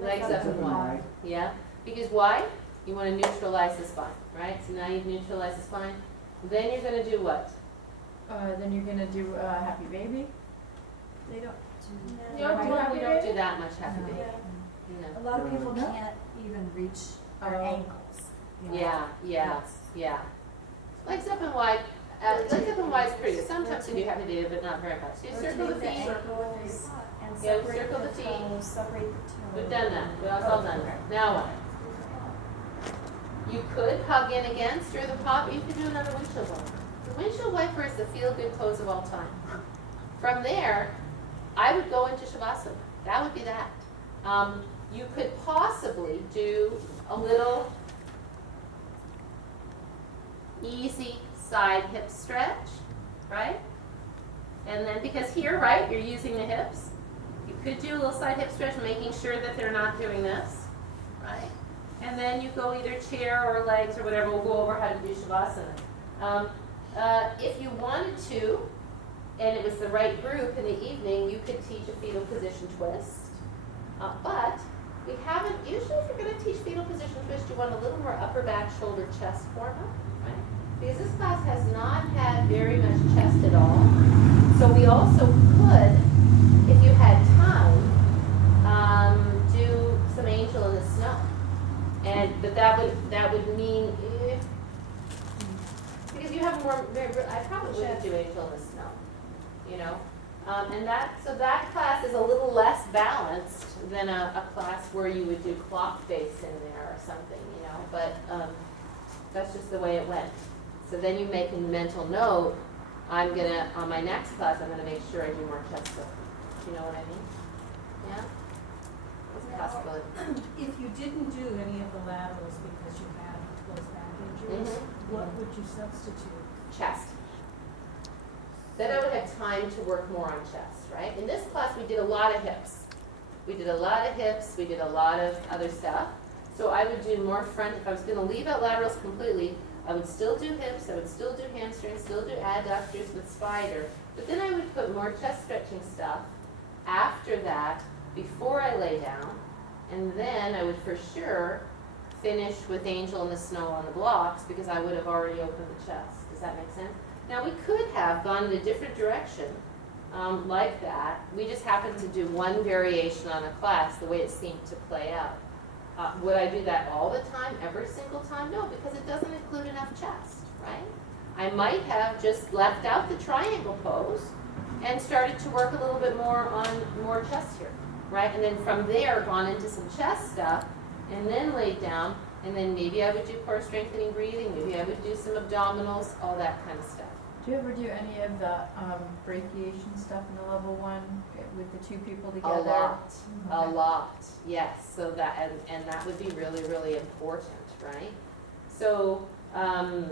Legs up and wide. Yeah. Because why? You want to neutralize the spine, right? So now you've neutralized the spine. Then you're going to do what? Then you're gonna do Happy Baby. They don't do. We don't do that much happy baby. A No. lot of people can't even reach their ankles. You know? Yeah. Legs up and wide. Legs up and wide is pretty good. Sometimes you do happy baby, but not very much. So you Or circle the take feet. ankles and Yeah, separate circle the the feet. toes, separate the toes. We've done that. We've all done that. Now what? You could hug in against or the pop. You could do another windshield wiper. The windshield wiper is the feel-good pose of all time. From there, I would go into Shavasana. That would be that. You could possibly do a little easy side hip stretch, right? And then because here, right, you're using the hips. You could do a little side hip stretch, making sure that they're not doing this, right? And then you go either chair or legs or whatever. We'll go over how to do Shavasana. If you wanted to, and it was the right group in the evening, you could teach a fetal position twist. But we haven't, usually if you're going to teach fetal position twist, you want a little more upper back, shoulder, chest form, right? Because this class has not had very much chest at all. So we also could, if you had time, do some angel in the snow. But that would mean, because you have more, I probably wouldn't do angel in the snow, you know? So that class is a little less balanced than a class where you would do clock face in there or something, you know? But that's just the way it went. So then you make a mental note, on my next class, I'm gonna make sure I do more chest stuff. You know what I mean? Yeah? It's a possibility. If you didn't do any of the laterals because you had those back injuries, what would you substitute? Chest. Then I would have time to work more on chest, right? In this class, we did a lot of hips. We did a lot of hips, we did a lot of other stuff. So I would do more front, if I was gonna leave out laterals completely, I would still do hips, I would still do hamstrings, still do adductors with spider, but then I would put more chest stretching stuff after that, before I lay down, and then I would for sure finish with angel in the snow on the blocks because I would have already opened the chest. Does that make sense? Now we could have gone in a different direction like that. We just happened to do one variation on a class the way it seemed to play out. Would I do that all the time, every single time? No, because it doesn't include enough chest, right? I might have just left out the triangle pose and started to work a little bit more on more chest here, right? And then from there, gone into some chest stuff, and then laid down, and then maybe I would do core strengthening breathing, maybe I would do some abdominals, all that kind of stuff. Do you ever do any of the brachiation stuff in the level 1 with the two people together? A lot, yes. So that, and that would be really, really important, right? So, I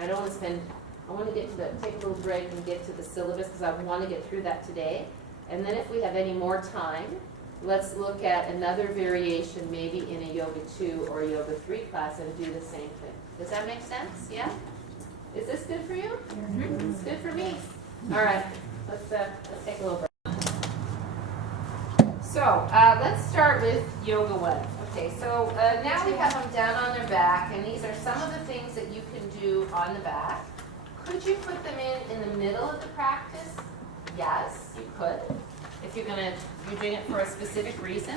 don't want to spend, I want to take a little break and get to the syllabus because I want to get through that today. And then if we have any more time, let's look at another variation maybe in a Yoga 2 or Yoga 3 class and do the same thing. Does that make sense? Yeah? Is this good for you? It's good for me. All right, let's take a little break. So let's start with Yoga 1. Okay, so now we have them down on their back, and these are some of the things that you can do on the back. Could you put them in the middle of the practice? Yes, you could. If you're doing it for a specific reason.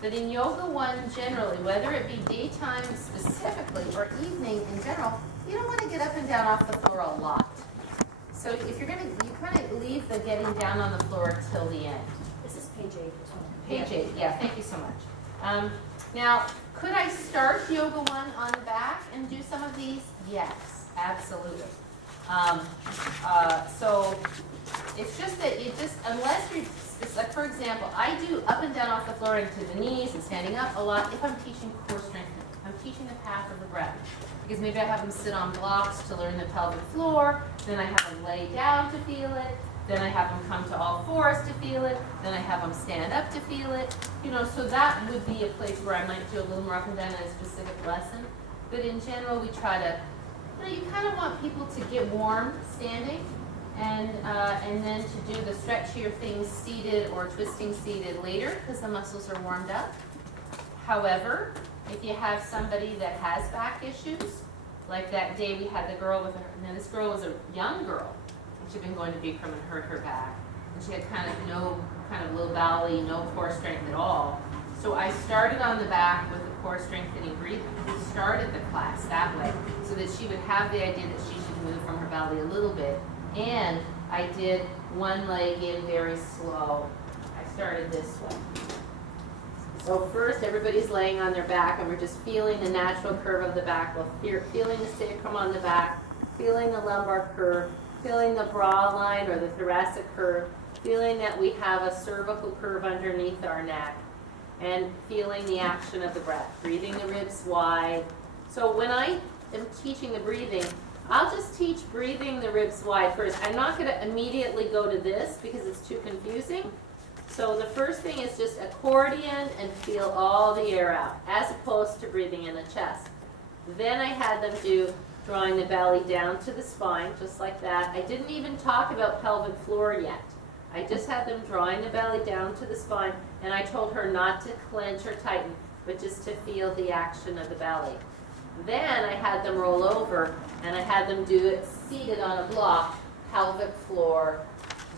But in Yoga 1 generally, whether it be daytime specifically or evening in general, you don't want to get up and down off the floor a lot. So if you're going to, you kind of leave the getting down on the floor till the end. This is page 8 or something. Page 8, yeah, thank you so much. Now, could I start Yoga 1 on the back and do some of these? Yes, absolutely. So it's just that you just, unless you're, it's like for example, I do up and down off the floor into the knees and standing up a lot if I'm teaching core strengthening. I'm teaching the path of the breath. Because maybe I have them sit on blocks to learn the pelvic floor, then I have them lay down to feel it, then I have them come to all fours to feel it, then I have them stand up to feel it. You know, so that would be a place where I might do a little more up and down in a specific lesson. But in general, we try to, you know, you kind of want people to get warm standing. And then to do the stretchier things seated or twisting seated later, because the muscles are warmed up. However, if you have somebody that has back issues, like that day we had the girl with her, now this girl was a young girl, and she'd been going to Bikram and hurt her back. And she had kind of low belly, no core strength at all. So I started on the back with the core strengthening breathing. We started the class that way, so that she would have the idea that she should move from her belly a little bit. And I did one leg in very slow. I started this way. So first, everybody's laying on their back, and we're just feeling the natural curve of the back. We're feeling the sacrum on the back, feeling the lumbar curve, feeling the brow line or the thoracic curve, feeling that we have a cervical curve underneath our neck, and feeling the action of the breath, breathing the ribs wide. So when I am teaching the breathing, I'll just teach breathing the ribs wide first. I'm not going to immediately go to this because it's too confusing. So the first thing is just accordion and feel all the air out, as opposed to breathing in the chest. Then I had them do drawing the belly down to the spine, just like that. I didn't even talk about pelvic floor yet. I just had them drawing the belly down to the spine, and I told her not to clench or tighten, but just to feel the action of the belly. Then I had them roll over, and I had them do it seated on a block, pelvic floor,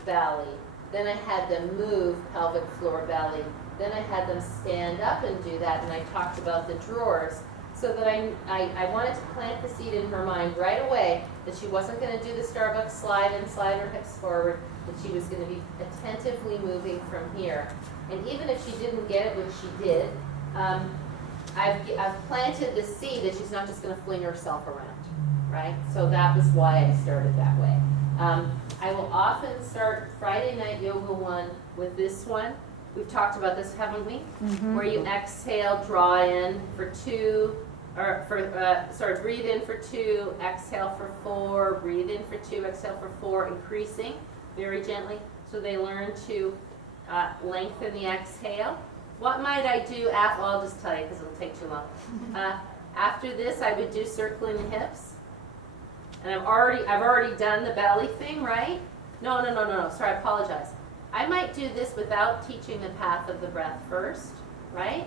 belly. Then I had them move pelvic floor, belly. Then I had them stand up and do that, and I talked about the drawers, so that I wanted to plant the seed in her mind right away that she wasn't going to do the Starbucks slide and slide her hips forward, that she was going to be attentively moving from here. And even if she didn't get it, which she did, I've planted the seed that she's not just going to fling herself around, right? So that was why I started that way. I will often start Friday night yoga one with this one. We've talked about this, haven't we? Mm-hmm. Where you exhale, draw in for 2, or for, breathe in for 2, exhale for 4, breathe in for 2, exhale for 4, increasing very gently. So they learn to lengthen the exhale. What might I do after, well, I'll just tell you because it'll take too long. After this, I would do circling the hips. And I've already done the belly thing, right? No, sorry, I apologize. I might do this without teaching the path of the breath first, right?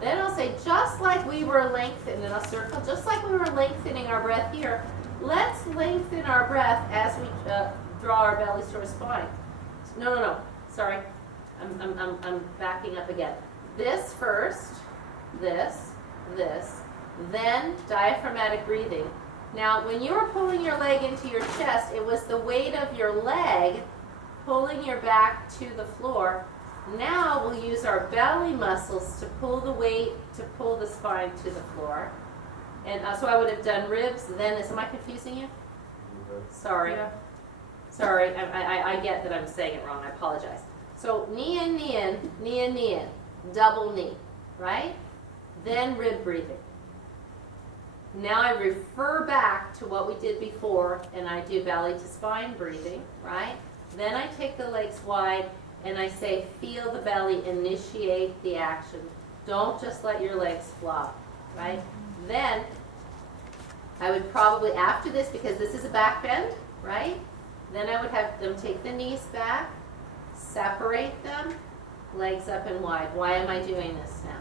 Then I'll say, just like we were lengthening in a circle, just like we were lengthening our breath here, let's lengthen our breath as we draw our bellies to our spine. No, sorry. I'm backing up again. This first, this, then diaphragmatic breathing. Now, when you were pulling your leg into your chest, it was the weight of your leg pulling your back to the floor. Now we'll use our belly muscles to pull the weight, to pull the spine to the floor. And so I would have done ribs, then this. Am I confusing you? Sorry. Yeah. Sorry, I get that I'm saying it wrong. I apologize. So knee in, double knee, right? Then rib breathing. Now I refer back to what we did before, and I do belly to spine breathing, right? Then I take the legs wide, and I say, feel the belly, initiate the action. Don't just let your legs flop, right? Then I would probably, after this, because this is a back bend, right? Then I would have them take the knees back, separate them, legs up and wide. Why am I doing this now?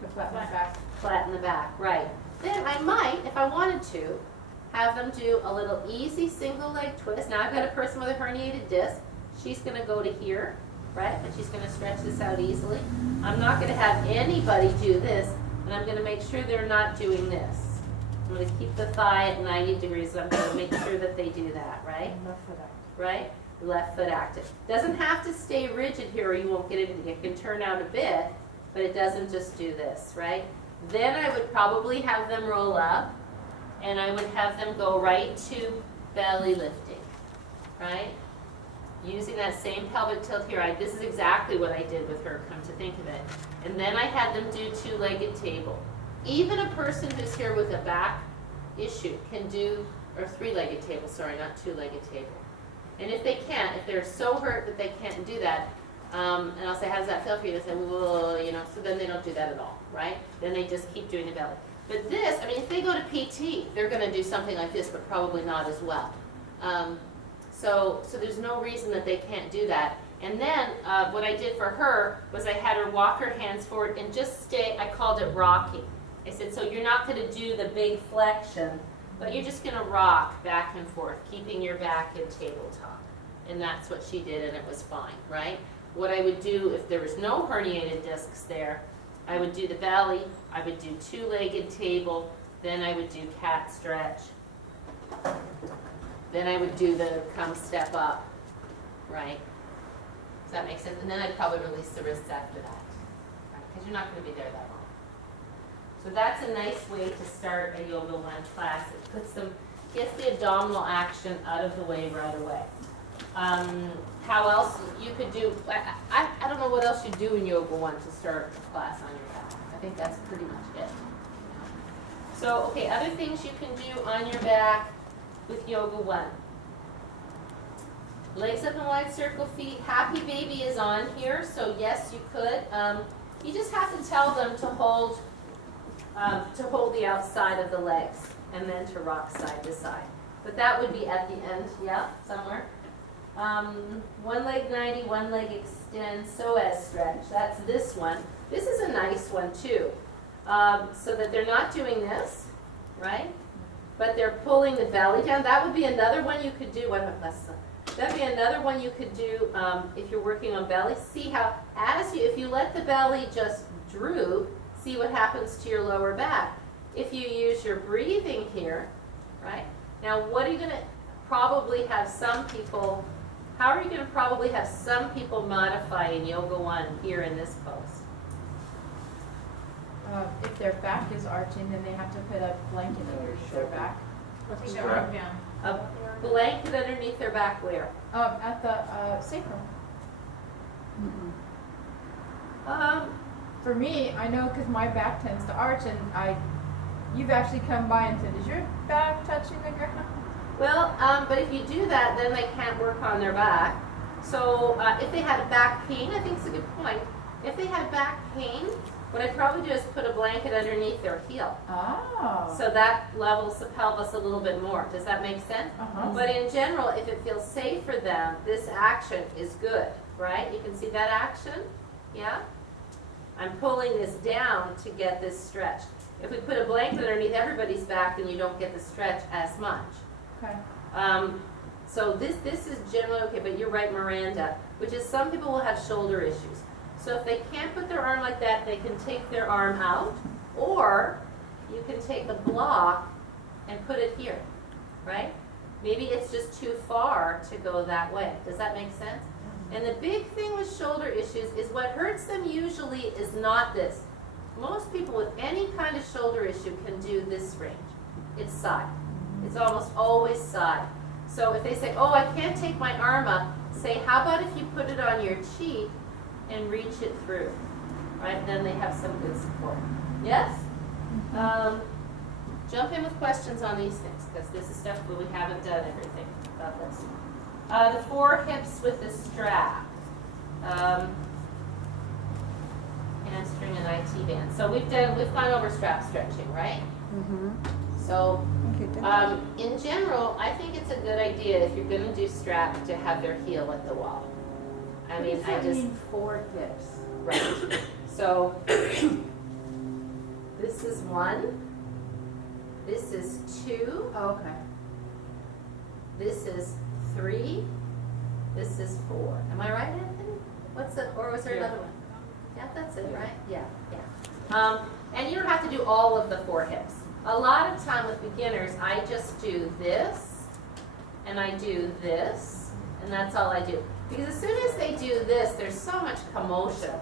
To flatten the back. Flatten the back, right. Then I might, if I wanted to, have them do a little easy single leg twist. Now I've got a person with a herniated disc. She's going to go to here, right? And she's going to stretch this out easily. I'm not going to have anybody do this, and I'm going to make sure they're not doing this. I'm going to keep the thigh at 90 degrees, so I'm going to make sure that they do that, right? Left foot active. Right? Left foot active. Doesn't have to stay rigid here or you won't get it. It can turn out a bit, but it doesn't just do this, right? Then I would probably have them roll up, and I would have them go right to belly lifting, right? Using that same pelvic tilt here. This is exactly what I did with her, come to think of it. And then I had them do two-legged table. Even a person who's here with a back issue can do, or three-legged table, sorry, not two-legged table. And if they can't, if they're so hurt that they can't do that, and I'll say, how does that feel for you? They say, well, so then they don't do that at all, right? Then they just keep doing the belly. But this, if they go to PT, they're going to do something like this, but probably not as well. So there's no reason that they can't do that. And then what I did for her was I had her walk her hands forward and just stay, I called it rocking. I said, so you're not gonna do the big flexion, but you're just gonna rock back and forth, keeping your back in tabletop. And that's what she did, and it was fine, right? What I would do if there was no herniated discs there, I would do the belly, I would do two-legged table, then I would do cat stretch. Then I would do the come step up, right? Does that make sense? And then I'd probably release the wrists after that, right? Because you're not going to be there that long. So that's a nice way to start a Yoga 1 class. It puts them, gets the abdominal action out of the way right away. How else you could do, I don't know what else you do in Yoga 1 to start a class on your back. I think that's pretty much it. So, okay, other things you can do on your back with Yoga 1. Legs up in wide circle, feet. Happy baby is on here, so yes, you could. You just have to tell them to hold the outside of the legs and then to rock side to side. But that would be at the end, yeah, somewhere. One leg 90, one leg extend, psoas stretch. That's this one. This is a nice one too. So that they're not doing this, right? But they're pulling the belly down. That would be another one you could do. That'd be another one you could do if you're working on belly. See how, if you let the belly just droop, see what happens to your lower back. If you use your breathing here, right? Now, what are you going to probably have some people, how are you going to probably have some people modify in Yoga 1 here in this pose? If their back is arching, then they have to put a blanket under their back. Take their arm down. A blanket underneath their back where? At the sacrum. For me, I know because my back tends to arch, and you've actually come by and said, "Is your back touching the ground?" Well, but if you do that, then they can't work on their back. So if they had back pain, I think it's a good point. If they had back pain, what I'd probably do is put a blanket underneath their heel. Oh. So that levels the pelvis a little bit more. Does that make sense? Uh-huh. But in general, if it feels safe for them, this action is good, right? You can see that action, yeah? I'm pulling this down to get this stretch. If we put a blanket underneath everybody's back, then you don't get the stretch as much. Okay. So this is generally okay, but you're right, Miranda, which is some people will have shoulder issues. So if they can't put their arm like that, they can take their arm out, or you can take a block and put it here, right? Maybe it's just too far to go that way. Does that make sense? And the big thing with shoulder issues is what hurts them usually is not this. Most people with any kind of shoulder issue can do this range. It's side. It's almost always side. So if they say, oh, I can't take my arm up, say, how about if you put it on your cheek and reach it through, right? Then they have some good support. Yes? Jump in with questions on these things, because this is stuff where we haven't done everything about this. The 4 hips with the strap. Hamstring and IT band. So we've gone over strap stretching, right? Mm-hmm. So in general, I think it's a good idea if you're going to do strap to have their heel at the wall. I mean, I just 4 hips. right. So this is 1. This is 2. Oh, okay. This is 3. This is 4. Am I right, Anthony? Or was there another one? Yeah, that's it, right? Yeah. And you don't have to do all of the 4 hips. A lot of time with beginners, I just do this, and I do this, and that's all I do. Because as soon as they do this, there's so much commotion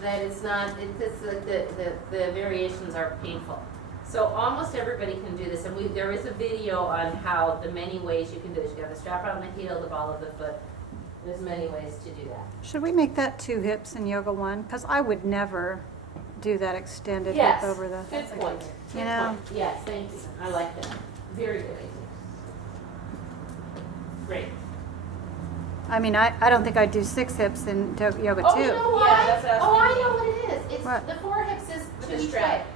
that it's like the variations are painful. So almost everybody can do this, and there is a video on how the many ways you can do this. You have the strap around the heel, the ball of the foot. There's many ways to do that. Should we make that 2 hips in Yoga 1? Because I would never do that extended Yes, hip over the... good point. You Good know? point. Yes, thank you. I like that. Very good idea. Great. I mean, I don't think I'd do 6 hips in Yoga 2. Oh, you know what? Yeah, that's what I was I thinking. know what it is. It's What? the 4 hips is With to the each strap. way.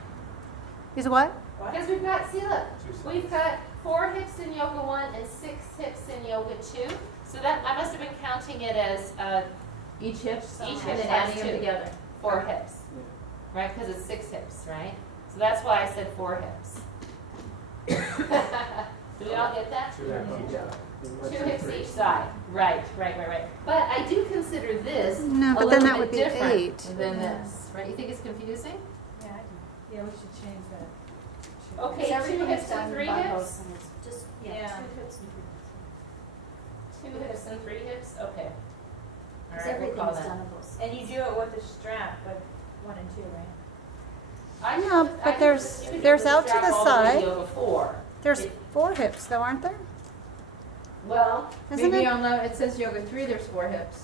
Is what? Because we've got, see look, we've got 4 hips in yoga 1 and 6 hips in yoga 2. So that, I must have been counting it as Each hip, each and hip then has adding them 2. together. 4 hips, right? Because it's 6 hips, right? So that's why I said 4 hips. Do we all get that? 2 hips each side. Right. But I do consider this No, a but little then that bit would be different 8. than this, right? You think it's confusing? Yeah, we should change that. Okay, Is 2 everything hips done and 3 by hips. both sides? Just, Yeah. yeah, 2 hips and 3 hips. Okay. All because right, we'll call everything's that. done on both sides. And you do it with the strap, but 1 and 2, right? I No, could- but I there's- could- you could there's do the out to strap the all way side. Yoga 4. There's 4 hips though, aren't there? Well, Isn't Maybe it? on the, it says yoga 3, there's 4 hips.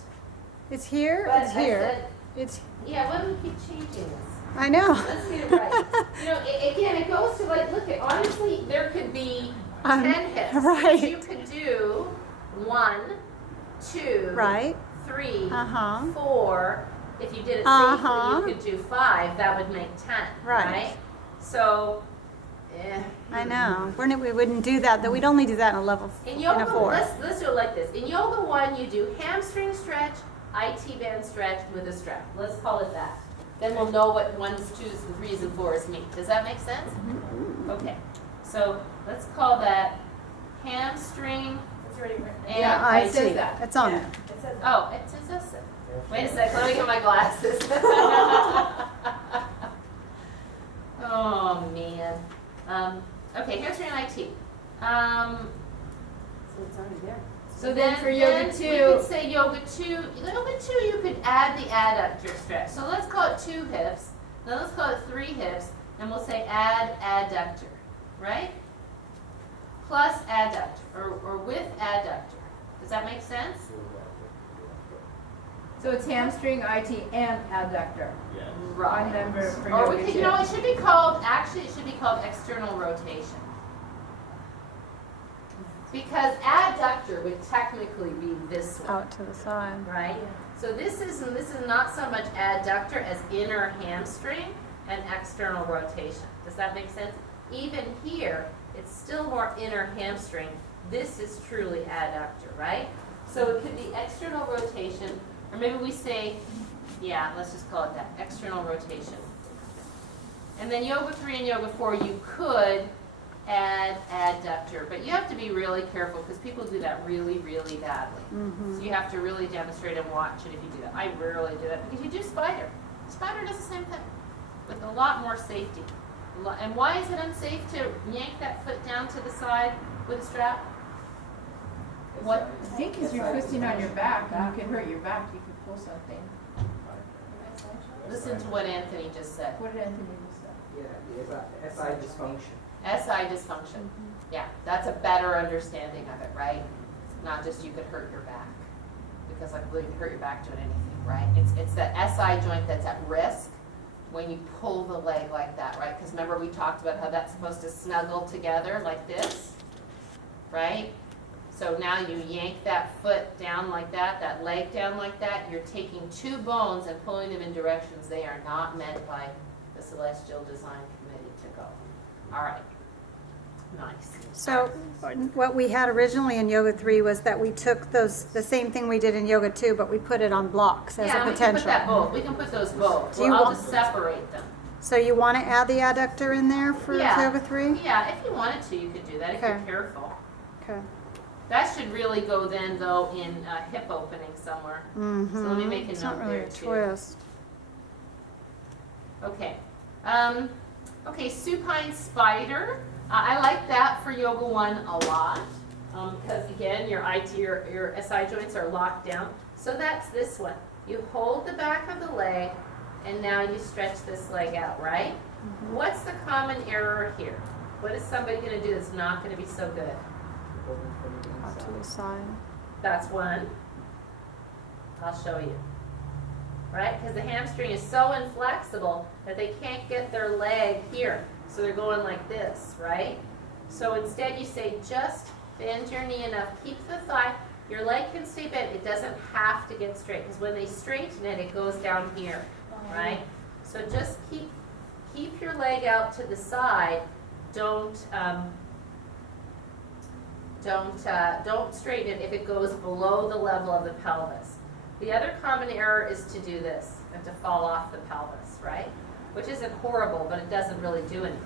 It's here, but it's I here. said, It's, yeah, why do we keep changing this? I know. Let's get it right. You know, again, it goes to like, look at, honestly, there could be 10 hips. right. You could do 1, 2, Right. 3, Uh-huh. 4. If you did it Uh-huh. safely, you could do 5. That would make 10, Right. right? So, I know. We wouldn't do that, though. We'd only do that in a level, In in yoga, a 4. let's do it like this. In yoga 1, you do hamstring stretch, IT band stretch with a strap. Let's call it that. Then we'll know what 1s, 2s, and 3s, and 4s mean. Does that make sense? Okay. So let's call that hamstring It's already written. and Yeah, I it says see. that. It's on Yeah, there. it says that. Oh, it says us. Wait a sec. Let me get my glasses. Oh man. Okay, hamstring and IT. So it's already there. So then then for yoga then 2 we could say yoga 2. Yoga 2, you could add the adductor stretch. So let's call it 2 hips. Then let's call it 3 hips, and we'll say add adductor, right? Plus adductor, or with adductor. Does that make sense? So it's hamstring, IT, and adductor. Right. On number for Or yoga we could, 2. you know, it should be called, actually, it should be called external rotation. Because adductor would technically be this way, Out to the side. right? So this is not so much adductor as inner hamstring and external rotation. Does that make sense? Even here, it's still more inner hamstring. This is truly adductor, right? So it could be external rotation, or maybe we say, yeah, let's just call it that, external rotation. And then yoga 3 and yoga 4, you could add adductor, but you have to be really careful because people do that really, really badly. So you have to really demonstrate and watch it if you do that. I rarely do that because you do spider. Spider does the same thing with a lot more safety. And why is it unsafe to yank that foot down to the side with a strap? What? I think because you're twisting on your back, and you could hurt your back, you could pull something. Listen to what Anthony just said. What did Anthony just say? Yeah, the SI dysfunction. SI dysfunction. Yeah, that's a better understanding of it, right? Not just you could hurt your back. Because I believe you could hurt your back doing anything, right? It's that SI joint that's at risk when you pull the leg like that, right? Because remember we talked about how that's supposed to snuggle together like this, right? So now you yank that foot down like that leg down like that, you're taking 2 bones and pulling them in directions they are not meant by the Celestial Design Committee to go. All right. Nice. So what we had originally in Yoga 3 was that we took the same thing we did in Yoga 2, but we put it on blocks as Yeah, a we can put that potential. both. We can put those both. Do you Well, I'll want- just separate them. So you want to add the adductor in there for Yeah. Yoga 3? Yeah, if you wanted to, you could do that if Okay. you're careful. Okay. That should really go then, though, in a hip opening somewhere. So let me make a It's note not really there, a too. twist. Okay. Okay, supine spider. I like that for yoga 1 a lot. Because again, your IT, your SI joints are locked down. So that's this one. You hold the back of the leg, and now you stretch this leg out, right? What's the common error here? What is somebody going to do that's not going to be so good? Out to the side. That's one. I'll show you. Right? Because the hamstring is so inflexible that they can't get their leg here. So they're going like this, right? So instead you say just bend your knee enough. Keep the thigh. Your leg can stay bent. It doesn't have to get straight. Because when they straighten it, it goes down here, right? So just keep keep your leg out to the side. Don't straighten it if it goes below the level of the pelvis. The other common error is to do this and to fall off the pelvis, right? Which isn't horrible, but it doesn't really do anything.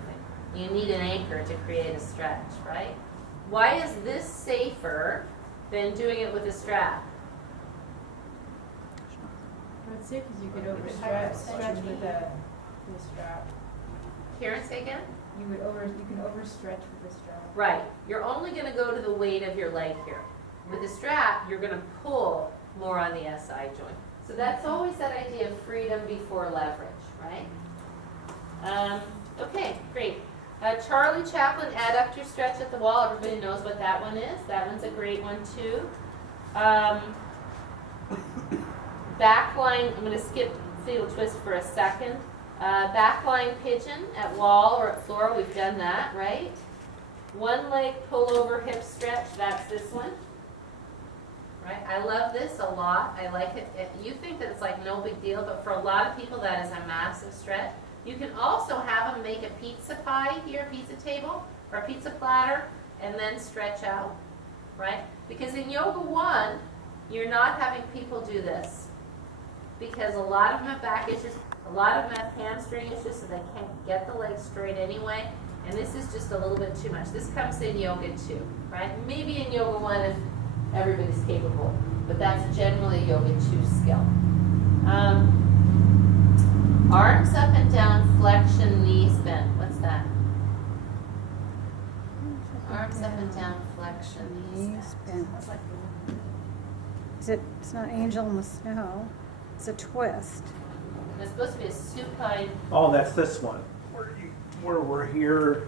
You need an anchor to create a stretch, right? Why is this safer than doing it with a strap? That's it, because you could stretch with the strap. Karen, say again? You can overstretch with the strap. Right. You're only going to go to the weight of your leg here. With the strap, you're going to pull more on the SI joint. So that's always that idea of freedom before leverage, right? Okay, great. Charlie Chaplin adductor stretch at the wall. Everybody knows what that one is. That one's a great one too. Backline, I'm going to skip fetal twist for a second. Backline pigeon at wall or at floor, we've done that, right? One leg pull over hip stretch, that's this one. Right? I love this a lot. I like it. You think that it's like no big deal, but for a lot of people that is a massive stretch. You can also have them make a pizza pie here, pizza table, or a pizza platter, and then stretch out, right? Because in Yoga 1, you're not having people do this. Because a lot of them have back issues, a lot of them have hamstring issues, so they can't get the legs straight anyway. And this is just a little bit too much. This comes in Yoga 2, right? Maybe in Yoga 1 if everybody's capable, but that's generally Yoga 2 skill. Arms up and down, flexion, knees bent. What's that? Arms up and down, flexion, knees bent. It's not Angel in the Snow. It's a twist. And it's supposed to be a supine. Oh, that's this one, where we're here,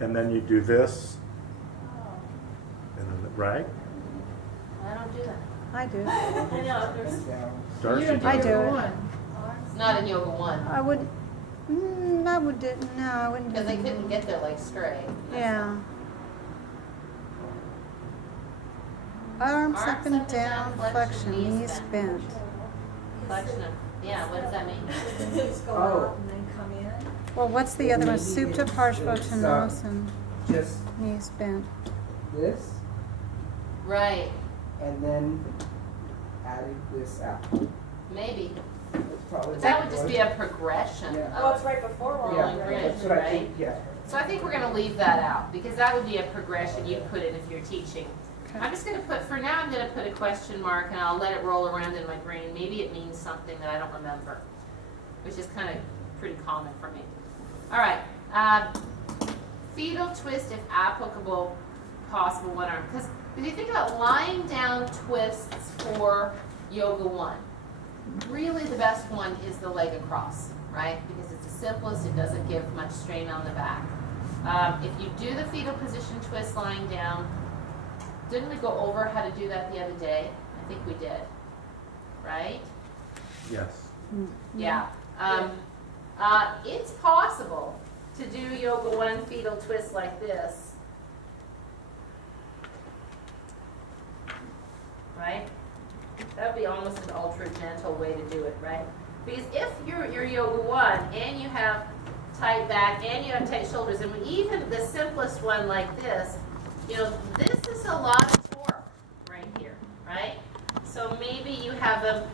and then you do this, and then, right? I don't do that. I do. I know. There's, Down. Darcy You don't do I does. do it. one. it's not in Yoga 1. I would, I wouldn't do Because they couldn't get their legs straight. Yeah. Arms up and down, flexion, knees bent. Flexion of, yeah, what does that mean? The knees go out and then come in. Well, what's the other one? Maybe Supta it's Parshvottanasana, Just knees bent. this, Right, and then adding this out. maybe. That's probably But that what would just it be a progression Yeah. Well, of, it's right before was. one. Yeah, rolling bridge, that's what I right? think, yeah. so I think we're gonna leave that out, because that would be a progression you'd put in if you're teaching. Okay. I'm just gonna put, for now, I'm gonna put a question mark and I'll let it roll around in my brain. Maybe it means something that I don't remember, which is kind of pretty common for me. All right, fetal twist if applicable, possible one arm. Because if you think about lying down twists for Yoga 1, really the best one is the leg across, right? Because it's the simplest, it doesn't give much strain on the back. If you do the fetal position twist lying down, didn't we go over how to do that the other day? I think we did, right? Yes. Yeah. It's possible to do Yoga 1 fetal twist like this, right? That would be almost an ultra gentle way to do it, right? Because if you're Yoga 1 and you have tight back and you have tight shoulders, and even the simplest one like this, you know, this is a lot of torque right here, right? So maybe you have them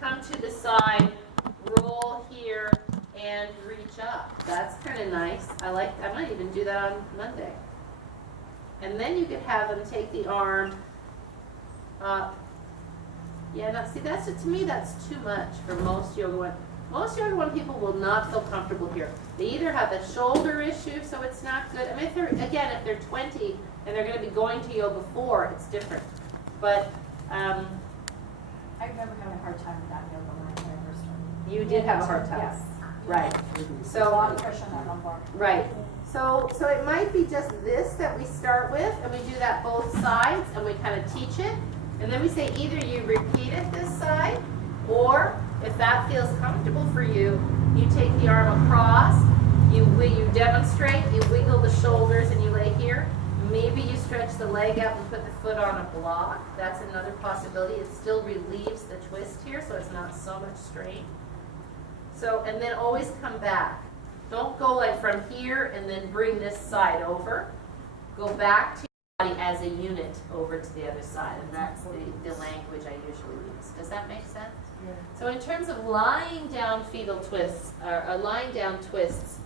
come to the side, roll here, and reach up. That's kind of nice. I might even do that on Monday. And then you could have them take the arm up. Yeah, now see, to me, that's too much for most Yoga 1. Most Yoga 1 people will not feel comfortable here. They either have a shoulder issue, so it's not good. I mean, if they're 20 and they're going to be going to Yoga 4, it's different. But I remember having a hard time with that yoga when I first started. you did have a hard time. Yes. Right. There's a lot of pressure on that lumbar. Right. So it might be just this that we start with, and we do that both sides, and we kind of teach it. And then we say either you repeat it this side, or if that feels comfortable for you, you take the arm across, you demonstrate, you wiggle the shoulders, and you lay here. Maybe you stretch the leg out and put the foot on a block. That's another possibility. It still relieves the twist here, so it's not so much strain. So, and then always come back. Don't go like from here and then bring this side over. Go back to your body as a unit over to the other side, and that's the language I usually use. Does that make sense? Yeah. So in terms of lying down fetal twists, or lying down twists,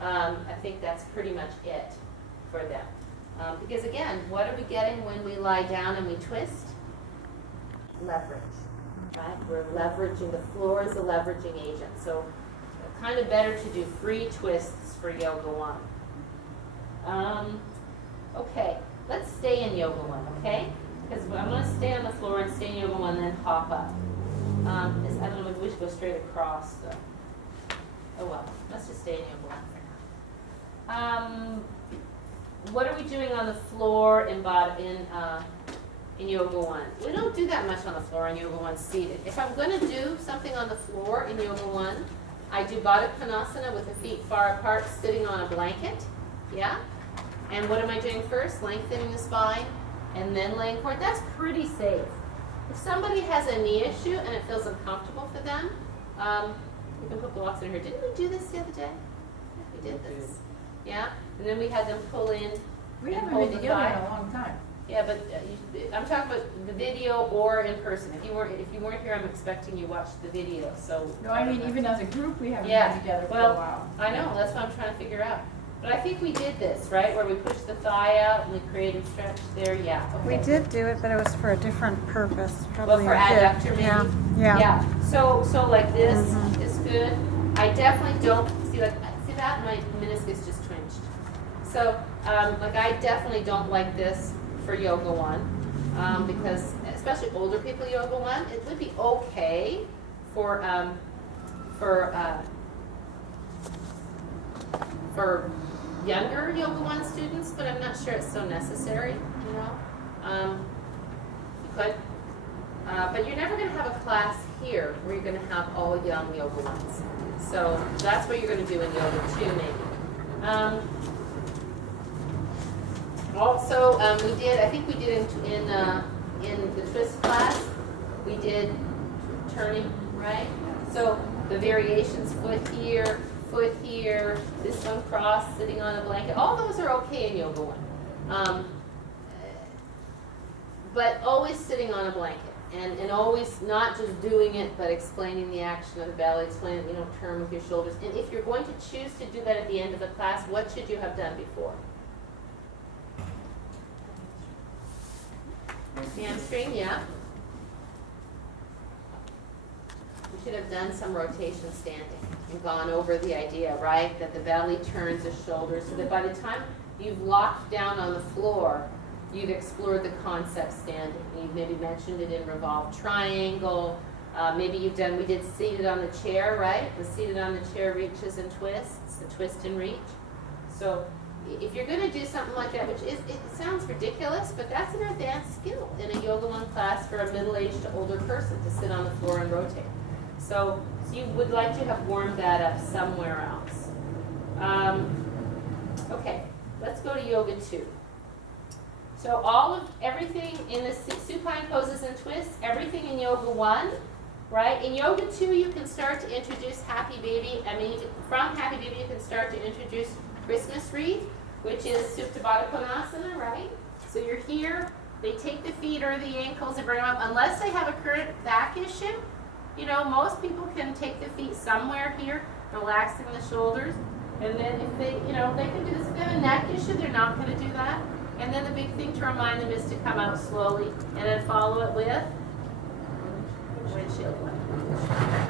I think that's pretty much it for them. Because again, what are we getting when we lie down and we twist? Leverage, right? We're leveraging, the floor is a leveraging agent. So kind of better to do free twists for Yoga 1. Okay, let's stay in Yoga 1, okay? Because I'm going to stay on the floor and stay in Yoga 1, then hop up. I don't know, maybe we should go straight across though. Oh well, let's just stay in Yoga 1 for now. What are we doing on the floor in Yoga 1? We don't do that much on the floor in Yoga 1 seated. If I'm going to do something on the floor in Yoga 1, I do Baddha Konasana with the feet far apart, sitting on a blanket. Yeah? And what am I doing first? Lengthening the spine and then laying forward. That's pretty safe. If somebody has a knee issue and it feels uncomfortable for them, you can put blocks in here. Didn't we do this the other day? Yeah, we did this. Yeah? And then we had them pull in. We and haven't hold been the together thigh. in a long time. Yeah, but I'm talking about the video or in person. If you weren't here, I'm expecting you watched the video. So No, I mean, even as a group, we haven't Yeah, been together for well, a while. I know, that's what I'm trying to figure out. But I think we did this, right? Where we pushed the thigh out and we created stretch there. Yeah. Okay. We did do it, but it was for a different purpose, Well, probably. for a hip. adductor maybe. Yeah. So like this is good. I definitely don't see that my meniscus just twinged. So like I definitely don't like this for Yoga 1 because especially older people Yoga 1, it would be okay for younger Yoga 1 students, but I'm not sure it's so necessary. You know, you could. But you're never going to have a class here where you're going to have all young Yoga 1s. So that's what you're going to do in Yoga 2 maybe. Also, I think we did in the twist class, we did turning, right? So the variations, foot here, this one cross, sitting on a blanket, all those are okay in Yoga 1. But always sitting on a blanket. And always not just doing it, but explaining the action of the belly, explaining, turn with your shoulders. And if you're going to choose to do that at the end of the class, what should you have done before? Hamstring, yeah. You should have done some rotation standing and gone over the idea, right? That the belly turns the shoulders so that by the time you've locked down on the floor, you've explored the concept standing. You've maybe mentioned it in revolved triangle. Maybe we did seated on the chair, right? The seated on the chair reaches and twists, the twist and reach. So if you're going to do something like that, it sounds ridiculous, but that's an advanced skill in a Yoga 1 class for a middle-aged to older person to sit on the floor and rotate. So you would like to have warmed that up somewhere else. Okay, let's go to Yoga 2. So everything in the supine poses and twists, everything in Yoga 1, right? In Yoga 2, you can start to introduce Happy Baby. From Happy Baby, you can start to introduce Christmas wreath, which is Supta Baddha Konasana, right? So you're here, they take the feet or the ankles and bring them up. Unless they have a current back issue, most people can take the feet somewhere here, relaxing the shoulders. And then if they can do this. If they have a neck issue, they're not going to do that. And then the big thing to remind them is to come out slowly and then follow it with windshield wiper,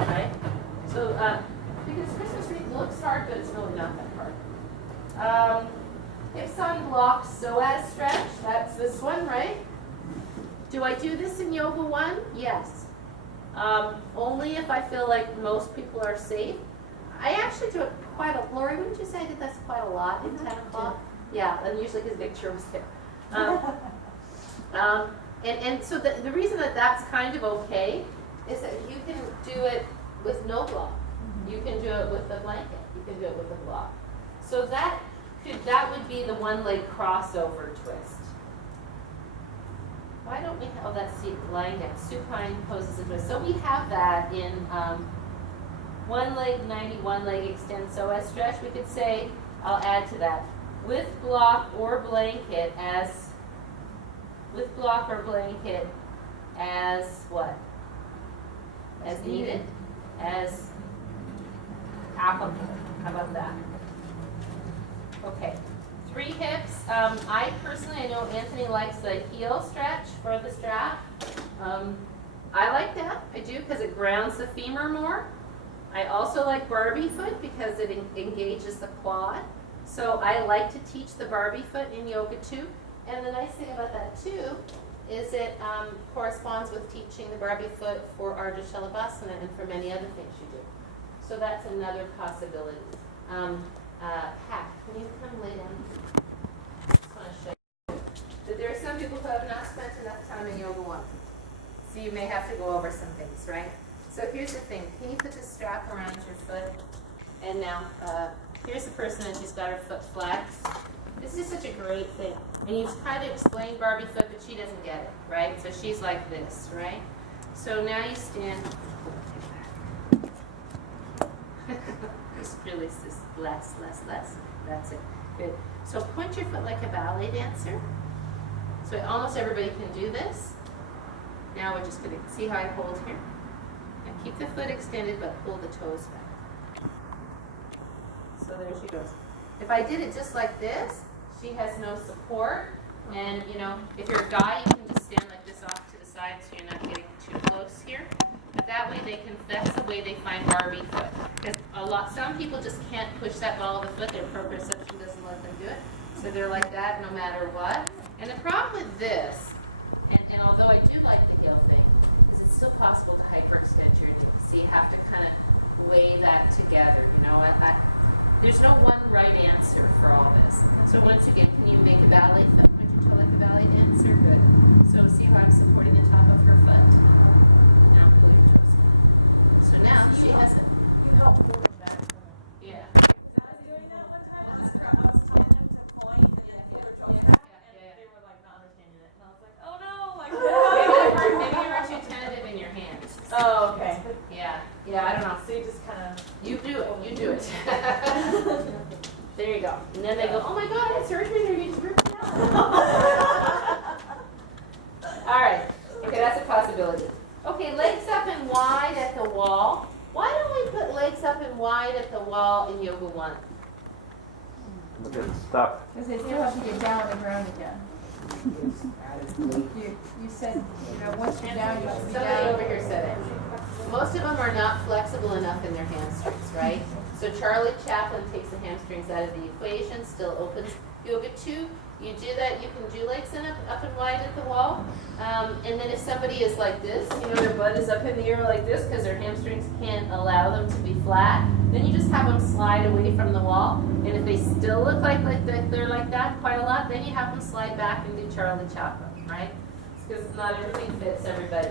right? So, because Christmas wreath looks hard, but it's really not that hard. Hips on blocks, psoas stretch, that's this one, right? Do I do this in Yoga 1? Yes. Only if I feel like most people are safe. I actually do it quite a, Lori, wouldn't you say I did this quite a lot in 10 o'clock? Yeah, and usually his picture was there. And so the reason that that's kind of okay is that you can do it with no block. You can do it with the blanket. You can do it with the block. So that would be the one leg crossover twist. Why don't we have that seat lying down? Supine poses and twists. So we have that in one leg 90, one leg extend psoas stretch. We could say, I'll add to that, with block or blanket as what? As needed, as applicable. How about that? Okay. 3 hips. I personally, I know Anthony likes the heel stretch for the strap. I like that. I do because it grounds the femur more. I also like Barbie foot because it engages the quad. So I like to teach the Barbie foot in yoga too. And the nice thing about that too is it corresponds with teaching the Barbie foot for Ardha Shalabhasana and for many other things you do. So that's another possibility. Pat, can you come lay down? I just want to show you that there are some people who have not spent enough time in Yoga 1. So you may have to go over some things, right? So here's the thing. Can you put this strap around your foot? And now, here's the person and she's got her foot flexed. This is such a great thing. And you've tried to explain Barbie foot, but she doesn't get it, right? So she's like this, right? So now you stand. Just release this less. That's it. Good. So point your foot like a ballet dancer. So almost everybody can do this. Now we're just going to see how I hold here. And keep the foot extended, but pull the toes back. So there she goes. If I did it just like this, she has no support. And, you know, if you're a guy, you can just stand like this off to the side so you're not getting too close here. But that way they can, that's the way they find Barbie foot. Because some people just can't push that ball of the foot. Their proprioception doesn't let them do it. So they're like that no matter what. And the problem with this, and although I do like the heel thing, is it's still possible to hyperextend your knee. So you have to kind of weigh that together. You know, there's no one right answer for all this. So once again, can you make a ballet foot? Point your toe like a ballet dancer? Good. So see how I'm supporting the top of her foot? Now pull your toes. So now she has it. You help pull them back from it. Yeah. I was doing that one time, I was telling them to point and then pull their toes back, and they were like not understanding it, and I was like, oh no, like. Maybe you were too tentative in your hands. Oh, okay. Yeah. Yeah, I don't know. So you just kind of. You do it. You do it. There you go. And then they go, oh my God, I had surgery there. You just ripped it out. All right. Okay, that's a possibility. Okay, legs up and wide at the wall. Why don't we put legs up and wide at the wall in Yoga 1? Get stuck. Because they still have to get down on the ground again. It's added weight. You said, you know, once you're down, you have to be Somebody down. over here said it. Most of them are not flexible enough in their hamstrings, right? So Charlie Chaplin takes the hamstrings out of the equation, still opens Yoga 2. You do that, you can do legs up and wide at the wall. And then if somebody is like this, you know, their butt is up in the air like this because their hamstrings can't allow them to be flat, then you just have them slide away from the wall. And if they still look like they're like that quite a lot, then you have them slide back and do Charlie Chaplin, right? Because not everything fits everybody.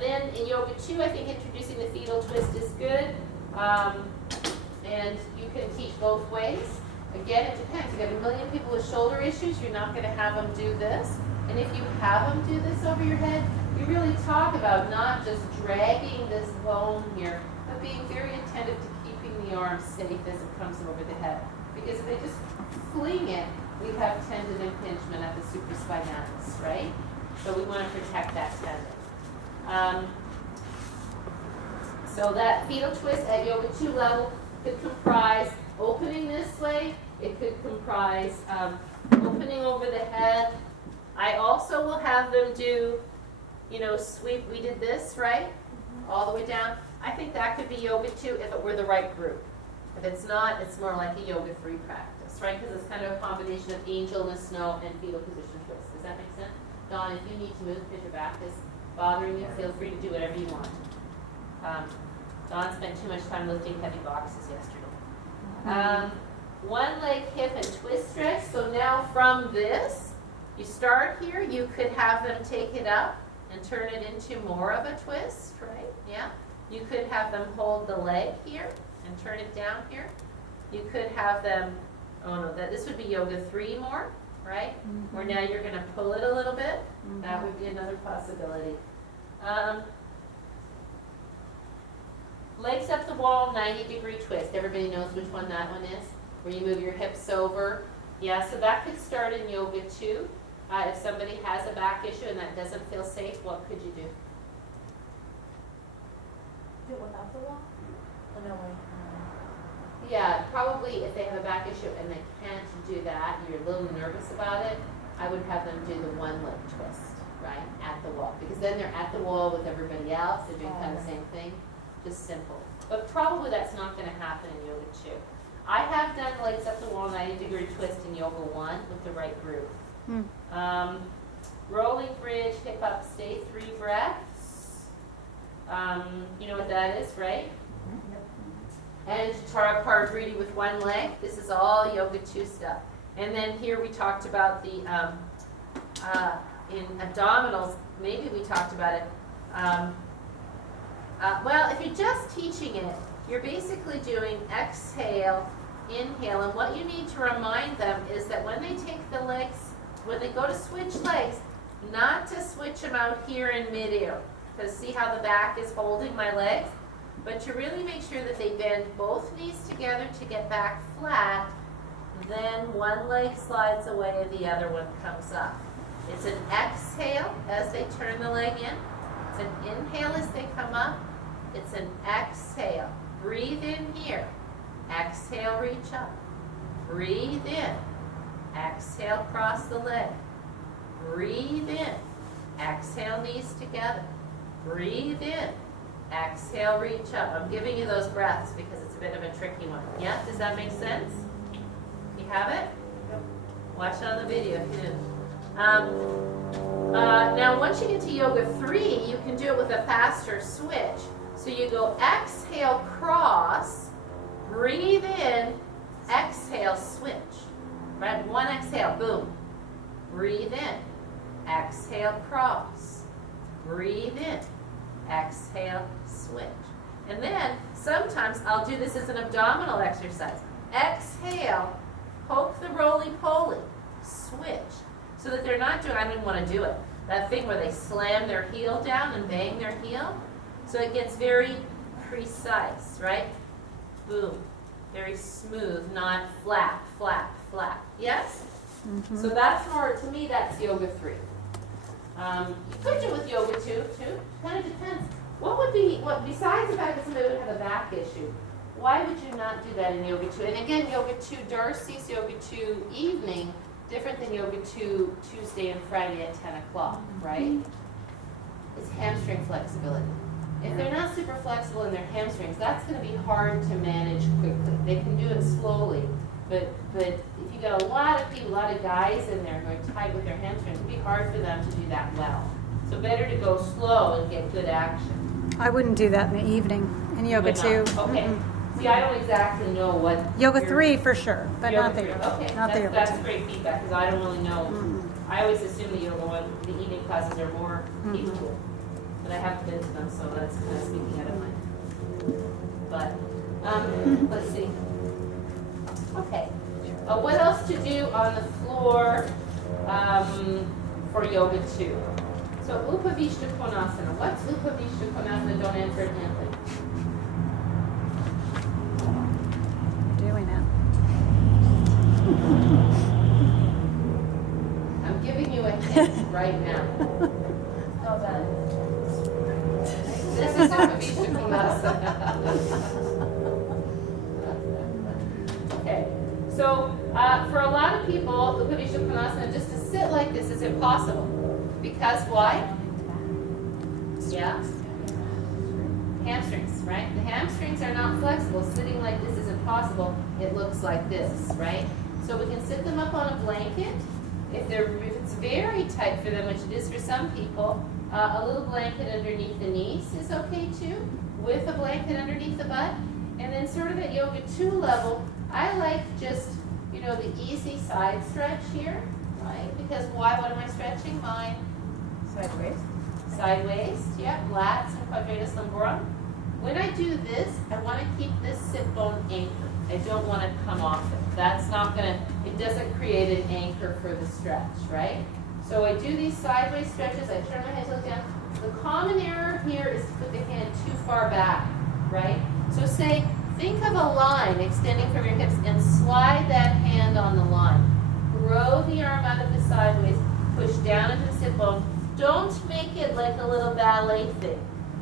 Then in Yoga 2, I think introducing the fetal twist is good. And you can teach both ways. Again, it depends. You got a million people with shoulder issues, you're not going to have them do this. And if you have them do this over your head, you really talk about not just dragging this bone here, but being very attentive to keeping the arm safe as it comes over the head. Because if they just fling it, we have tendon impingement at the supraspinatus, right? So we want to protect that tendon. So that fetal twist at Yoga 2 level could comprise opening this way. It could comprise opening over the head. I also will have them do, you know, sweep. We did this, right? All the way down. I think that could be Yoga 2 if it were the right group. If it's not, it's more like a Yoga 3 practice, right? Because it's kind of a combination of angel in the snow and fetal position twist. Does that make sense? Dawn, if you need to move because your back is bothering you, feel free to do whatever you want. Dawn spent too much time lifting heavy boxes yesterday. One leg hip and twist stretch. So now from this, you start here. You could have them take it up and turn it into more of a twist, right? Yeah. You could have them hold the leg here and turn it down here. You could have them, oh no, this would be Yoga 3 more, right? Where now you're going to pull it a little bit. That would be another possibility. Legs up the wall, 90-degree twist. Everybody knows which one that one is, where you move your hips over. Yeah, so that could start in yoga too. If somebody has a back issue and that doesn't feel safe, what could you do? Do it without the wall? Oh, no way. Yeah, probably if they have a back issue and they can't do that, you're a little nervous about it, I would have them do the one leg twist, right, at the wall. Because then they're at the wall with everybody else, they're doing kind of the same thing, just simple. But probably that's not going to happen in yoga too. I have done legs up the wall, 90-degree twist in yoga 1 with the right group. Rolling bridge, hip up, stay, 3 breaths. You know what that is, right? And Tara Pardriti with one leg. This is all yoga 2 stuff. And then here we talked about the, in abdominals, maybe we talked about it. Well, if you're just teaching it, you're basically doing exhale, inhale, and what you need to remind them is that when they take the legs, when they go to switch legs, not to switch them out here in midair. Because see how the back is holding my legs? But to really make sure that they bend both knees together to get back flat, then one leg slides away, the other one comes up. It's an exhale as they turn the leg in. It's an inhale as they come up. It's an exhale. Breathe in here. Exhale, reach up. Breathe in. Exhale, cross the leg. Breathe in. Exhale, knees together. Breathe in. Exhale, reach up. I'm giving you those breaths because it's a bit of a tricky one. Yeah, does that make sense? You have it? Yep. Watch it on the video if you didn't. Now, once you get to yoga 3, you can do it with a faster switch. So you go exhale, cross, breathe in, exhale, switch. Right? One exhale, boom. Breathe in, exhale, cross. Breathe in, exhale, switch. And then sometimes I'll do this as an abdominal exercise. Exhale, poke the roly-poly, switch. So that they're not doing, I didn't want to do it, that thing where they slam their heel down and bang their heel. So it gets very precise, right? Boom. Very smooth, not flat, flat, flat. Yes? Mm-hmm. So that's more, to me, that's yoga 3. You could do it with yoga 2, too. Kind of depends. What would be, besides the fact that somebody would have a back issue, why would you not do that in yoga 2? And again, yoga 2 Darcy's yoga 2 evening, different than yoga 2 Tuesday and Friday at 10 o'clock, right? It's hamstring flexibility. If they're not super flexible in their hamstrings, that's going to be hard to manage quickly. They can do it slowly, but if you got a lot of people, a lot of guys in there who are tight with their hamstrings, it'd be hard for them to do that well. So better to go slow and get good action. I wouldn't do that in the evening in yoga But 2. not. Okay. See, I don't exactly know what. Yoga your- 3 for sure, but Yoga not the 3. yoga. Okay, Not the yoga that's 2. great feedback because I don't really know. I always assume the yoga one, the evening classes are more capable, but I haven't been to them, so that's kind of speaking out of mind. But let's see. Okay, what else to do on the floor for yoga 2? So Upavishta Konasana. What's Upavishta Konasana? Don't answer it, Anthony. Doing it. I'm giving you a hint right now. Oh, that. This is Upavishta Konasana. Okay, so for a lot of people, Upavishta Konasana, just to sit like this is impossible. Because why? Yeah? Hamstrings, right? The hamstrings are not flexible. Sitting like this is impossible. It looks like this, right? So we can sit them up on a blanket. If it's very tight for them, which it is for some people, a little blanket underneath the knees is okay too, with a blanket underneath the butt. And then sort of at yoga 2 level, I like just, the easy side stretch here, right? Because why? What am I stretching? My Sideways. side waist, yeah, lats and quadratus lumborum. When I do this, I want to keep this sit bone anchored. I don't want to come off it. That's not going to, it doesn't create an anchor for the stretch, right? So I do these sideways stretches, I turn my head, look down. The common error here is to put the hand too far back, right? So say, think of a line extending from your hips and slide that hand on the line. Grow the arm out of the sideways, push down into the sit bone. Don't make it like a little ballet thing.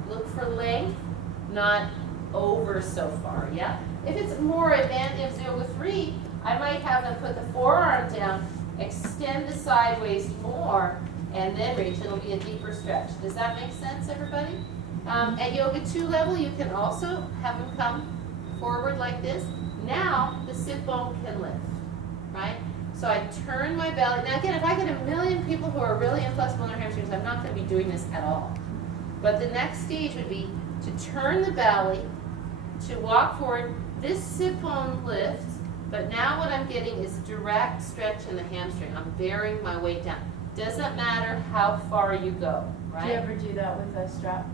Look for length, not over so far, yeah? If it's more advanced yoga 3, I might have them put the forearm down, extend the sideways more, and then reach. It'll be a deeper stretch. Does that make sense, everybody? At yoga 2 level, you can also have them come forward like this. Now, the sit bone can lift, right? So I turn my belly. Now again, if I get a million people who are really inflexible in their hamstrings, I'm not going to be doing this at all. But the next stage would be to turn the belly, to walk forward. This sit bone lifts, but now what I'm getting is direct stretch in the hamstring. I'm bearing my weight down. Doesn't matter how far you go, right? Do you ever do that with a strap?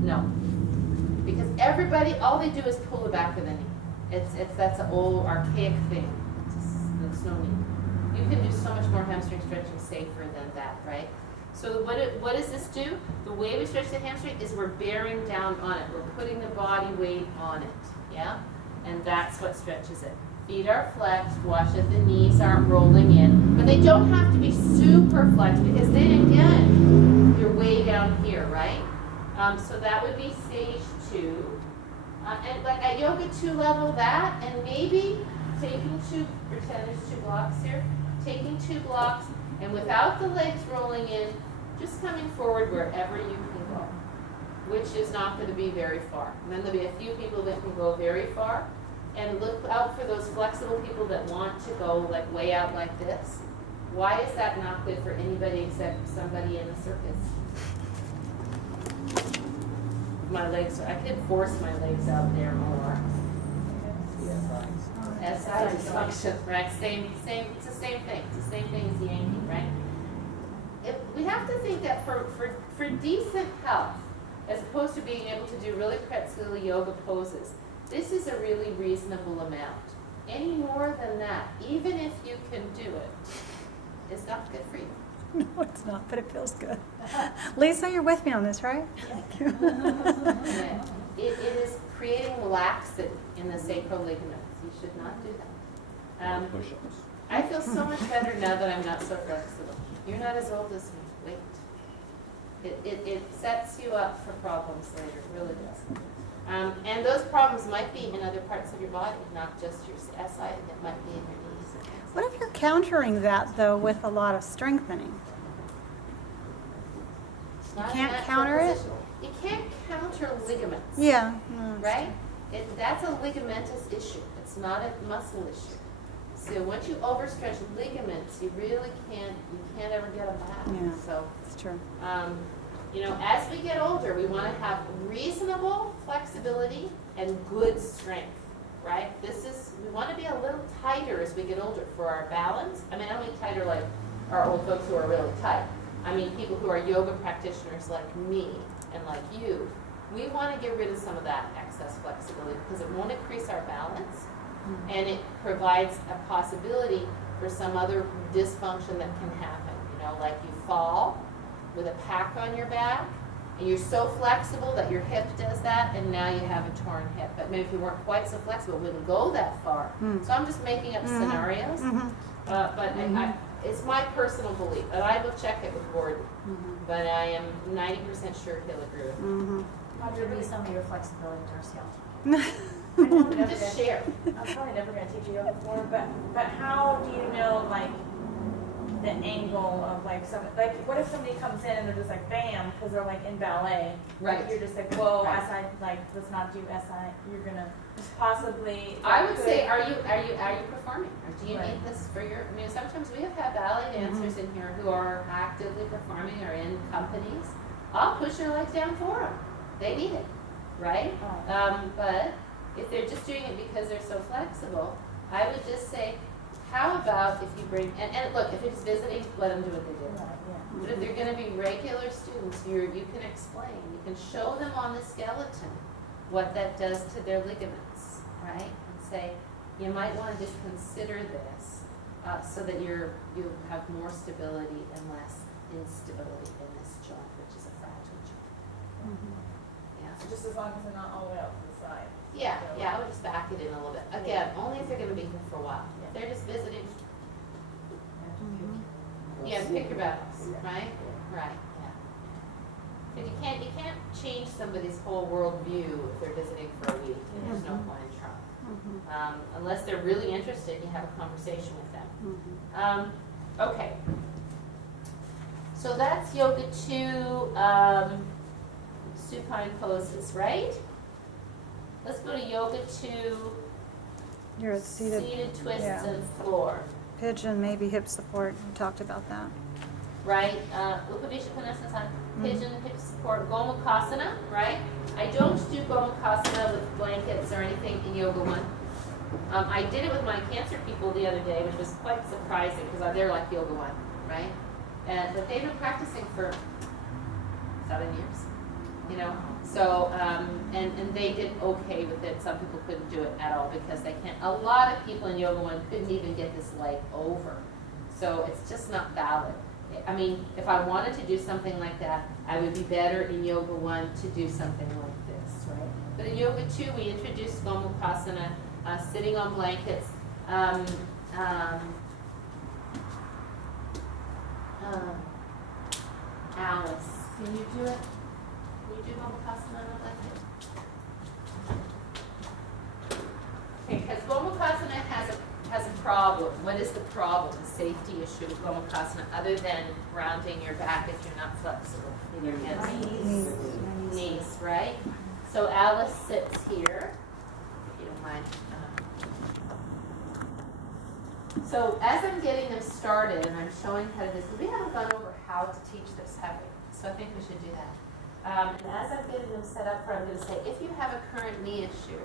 No. Because everybody, all they do is pull the back of the knee. That's an old archaic thing. There's no need. You can do so much more hamstring stretching safer than that, right? So what does this do? The way we stretch the hamstring is we're bearing down on it. We're putting the body weight on it, yeah? And that's what stretches it. Feet are flexed, watch that the knees aren't rolling in. But they don't have to be super flexed because then again, you're way down here, right? So that would be stage 2. And like at yoga 2 level, that, and maybe taking 2, pretend there's 2 blocks here, taking 2 blocks, and without the legs rolling in, just coming forward wherever you can go, which is not going to be very far. And then there'll be a few people that can go very far, and look out for those flexible people that want to go like way out like this. Why is that not good for anybody except somebody in the circus? My legs, I could force my legs out there more. SI dysfunction, right? It's the same thing. It's the same thing as yanking, right? We have to think that for decent health, as opposed to being able to do really pretzel yoga poses, this is a really reasonable amount. Any more than that, even if you can do it, is not good for you. No, it's not, but it feels good. Lisa, you're with me on this, right? Yeah. It is creating laxity in the sacral ligaments. You should not do that. Push-ups. I feel so much better now that I'm not so flexible. You're not as old as me. Wait. It sets you up for problems later. It really does. And those problems might be in other parts of your body, not just your SI. It might be in your knees. What if you're countering that, though, with a lot of strengthening? It's not a can't natural counter it? position. You can't counter ligaments. Yeah. No, it's Right? That's a ligamentous issue. It's not a muscle issue. So once you overstretch ligaments, you really can't ever get them back. Yeah. So, It's true. as we get older, we want to have reasonable flexibility and good strength, right? We want to be a little tighter as we get older for our balance. I mean, I don't mean tighter like our old folks who are really tight. I mean people who are yoga practitioners like me and like you. We want to get rid of some of that excess flexibility because it won't increase our balance and it provides a possibility for some other dysfunction that can happen. Like you fall with a pack on your back and you're so flexible that your hip does that and now you have a torn hip. But maybe if you weren't quite so flexible, it wouldn't go that far. So I'm just making up scenarios. But it's my personal belief, and I will check it with Gordon, but I am 90% sure he'll agree with me. What would be some of your flexibility, Darcy? Just share. I'm probably never going to teach you yoga before, but how do you know, like, the angle of, like, what if somebody comes in and they're just like, bam, because they're, like, in ballet. Right. Like, you're just like, whoa, Right. SI, like, let's not do SI. You're going to possibly. I would say, are you performing? Or do you Right. need this for your, sometimes we have had ballet dancers in here who are actively performing or in companies. I'll push their legs down for them. They need it, right? But if they're just doing it because they're so flexible, I would just say, how about if you bring, and look, if it's visiting, let them do what they do. But if they're going to be regular students, you can explain, you can show them on the skeleton what that does to their ligaments, right? And say, you might want to just consider this so that you have more stability and less instability in this joint, which is a fragile joint. Yeah. So just as long as they're not all the way out to the side. Yeah, yeah, I would just back it in a little bit. Again, only if they're gonna be here for a while. If they're just visiting, yeah, pick your battles, right? Right, yeah. Because you can't change somebody's whole worldview if they're visiting for a week, and there's no point in trying. Unless they're really interested, you have a conversation with them. Okay. So that's yoga 2, supine poses, right? Let's go to yoga 2, You're at seated seated twists yeah. and floor, pigeon, maybe hip support. We talked about that. right? Upavesha Konasana, pigeon, hip support, Gomukhasana, right? I don't do Gomukhasana with blankets or anything in Yoga 1. I did it with my cancer people the other day, which was quite surprising because they're like Yoga 1, right? But they've been practicing for 7 years, you know? So, and they did okay with it. Some people couldn't do it at all because they can't. A lot of people in Yoga 1 couldn't even get this leg over. So it's just not valid. I mean, if I wanted to do something like that, I would be better in Yoga 1 to do something like this, right? But in Yoga 2, we introduced Gomukhasana, sitting on blankets. Alice, can you do it? Can you do Gomukhasana on a blanket? Okay, because Gomukhasana has a problem. What is the problem, the safety issue with Gomukhasana, other than rounding your back if you're not flexible in your hands? Knees, right? So Alice sits here, if you don't mind. So as I'm getting them started and I'm showing how to do this, we haven't gone over how to teach this, have we? So I think we should do that. And as I'm getting them set up, I'm going to say, if you have a current knee issue,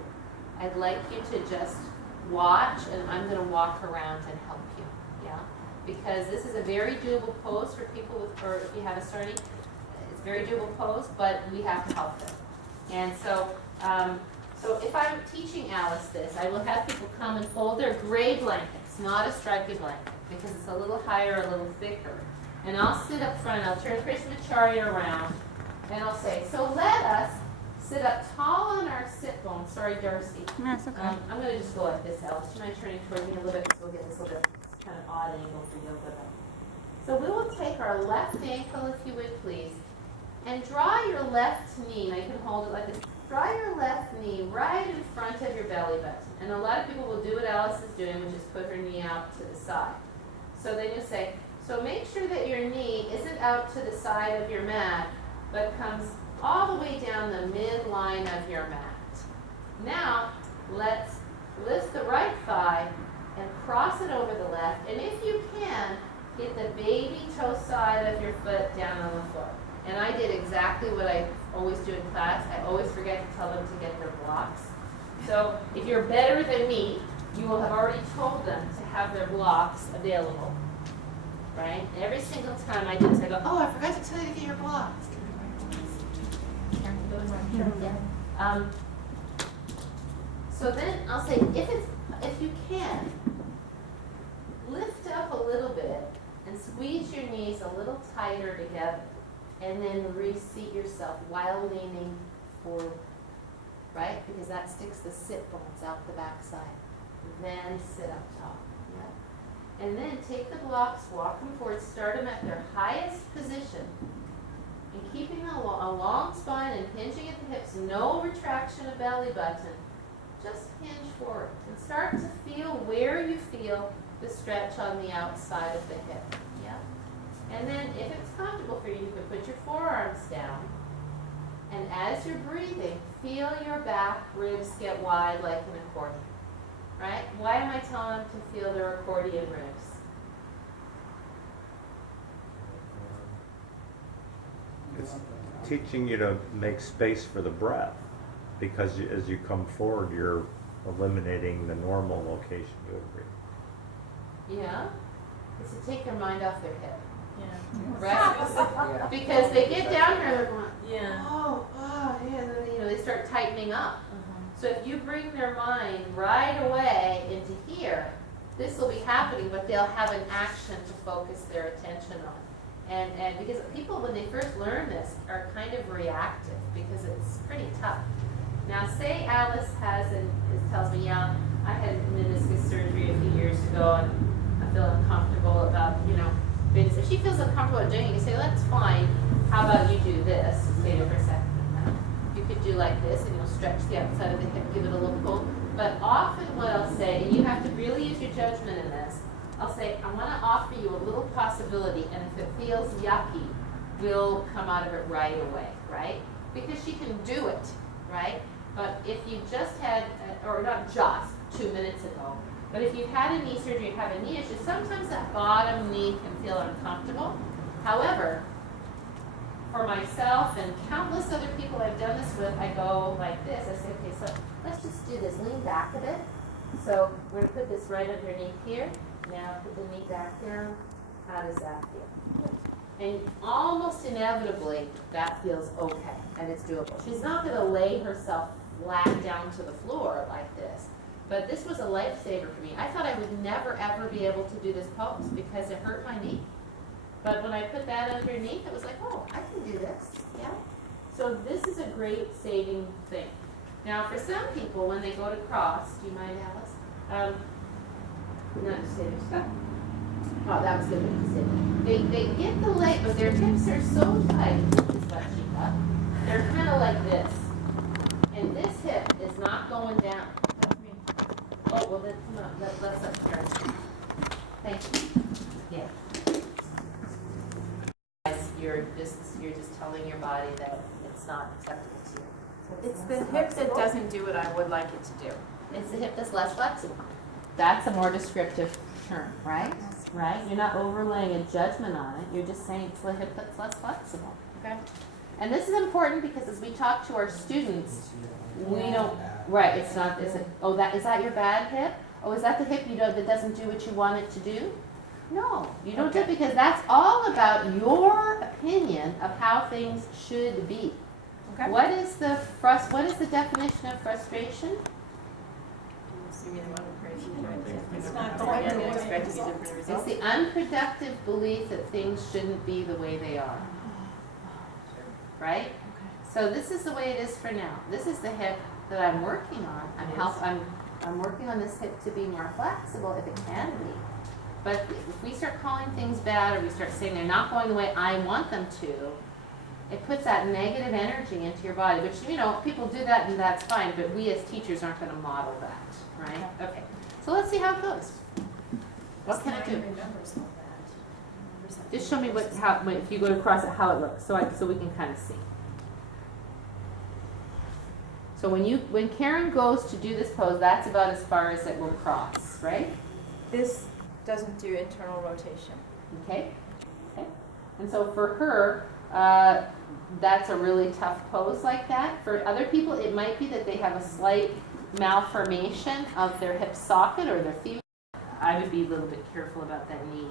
I'd like you to just watch, and I'm going to walk around and help you. Yeah, because this is a very doable pose for people with, or if you have a starting, it's a very doable pose, but we have to help them. And so, so if I'm teaching Alice this, I will have people come and fold their gray blankets, not a stripy blanket, because it's a little higher, a little thicker. And I'll sit up front, I'll turn Krishnamacharya around, and I'll say, so let us sit up tall on our sit bones. Sorry, Darcy. That's okay. I'm going to just go like this, Alice. Do you mind turning toward me a little bit so we'll get this little bit kind of odd angle for yoga. So we will take our left ankle, if you would please, and draw your left knee. Now you can hold it like this. Draw your left knee right in front of your belly button. And a lot of people will do what Alice is doing, which is put her knee out to the side. So then you say, so make sure that your knee isn't out to the side of your mat, but comes all the way down the midline of your mat. Now, let's lift the right thigh and cross it over the left. And if you can, get the baby toe side of your foot down on the floor. And I did exactly what I always do in class. I always forget to tell them to get their blocks. So if you're better than me, you will have already told them to have their blocks available. Right? And every single time I do this, I go, oh, I forgot to tell you to get your blocks. So then I'll say, if you can, lift up a little bit and squeeze your knees a little tighter together, and then reseat yourself while leaning forward, right? Because that sticks the sit bones out the backside. Then sit up top. Yeah. And then take the blocks, walk them forward, start them at their highest position. And keeping a long spine and hinging at the hips, no retraction of belly button. Just hinge forward and start to feel where you feel the stretch on the outside of the hip. Yeah. And then if it's comfortable for you, you can put your forearms down. And as you're breathing, feel your back ribs get wide like an accordion. Right? Why am I telling them to feel their accordion ribs? It's teaching you to make space for the breath, because as you come forward, you're eliminating the normal location you would breathe. Yeah? It's to take their mind off their hip. Yeah. Right? Yeah. Because they get down here and they're going, Yeah. oh, yeah, and then, they start tightening up. So if you bring their mind right away into here, this will be happening, but they'll have an action to focus their attention on. And because people, when they first learn this, are kind of reactive because it's pretty tough. Now, say Alice tells me, yeah, I had meniscus surgery a few years ago and I feel uncomfortable about, doing this. If she feels uncomfortable doing it, you say, that's fine. How about you do this? Stay there for a second. You could do like this and you'll stretch the outside of the hip, give it a little pull. But often what I'll say, and you have to really use your judgment in this, I'll say, I want to offer you a little possibility, and if it feels yucky, we'll come out of it right away, right? Because she can do it, right? But if you just had, or not just 2 minutes ago, but if you've had a knee surgery, you have a knee issue, sometimes that bottom knee can feel uncomfortable. However, for myself and countless other people I've done this with, I go like this. I say, okay, so let's just do this. Lean back a bit. So we're going to put this right underneath here. Now put the knee back down. How does that feel? And almost inevitably, that feels okay and it's doable. She's not going to lay herself flat down to the floor like this. But this was a lifesaver for me. I thought I would never, ever be able to do this pose because it hurt my knee. But when I put that underneath, it was like, oh, I can do this, yeah? So this is a great saving thing. Now, for some people, when they go to cross, do you mind, Alice? Not to say this stuff. Oh, that was good to say. They get the leg, but their hips are so tight. This is what she got. They're kind of like this. And this hip is not going down. That's me. Oh, well, then, come on, let's let Karen. Thank you. Yeah. You're just telling your body that it's not acceptable to you. It's the hip that doesn't do what I would like it to do. It's the hip that's less flexible. That's a more descriptive term, right? Right? You're not overlaying a judgment on it. You're just saying it's the hip that's less flexible. Okay. And this is important because as we talk to our students, we don't. Right? It's not. Is that your bad hip? Oh, is that the hip that doesn't do what you want it to do? No, you don't do it because that's all about your opinion of how things should be. Okay. What is the definition of frustration? It's not Oh, going I the didn't way expect to it's see different It's results. the unproductive belief that things shouldn't be the way they are. Right? So this is the way it is for now. This is the hip that I'm working on. I'm working on this hip to be more flexible if it can be. But if we start calling things bad or we start saying they're not going the way I want them to, it puts that negative energy into your body, which, people do that and that's fine, but we as teachers aren't going to model that, right? Okay, so let's see how it goes. What can I do? remembers all that. Just show me if you go across it, how it looks, so we can kind of see. So when Karen goes to do this pose, that's about as far as it will cross, right? This doesn't do internal rotation. Okay. And so for her, that's a really tough pose like that. For other people, it might be that they have a slight malformation of their hip socket or their femur. I would be a little bit careful about that knee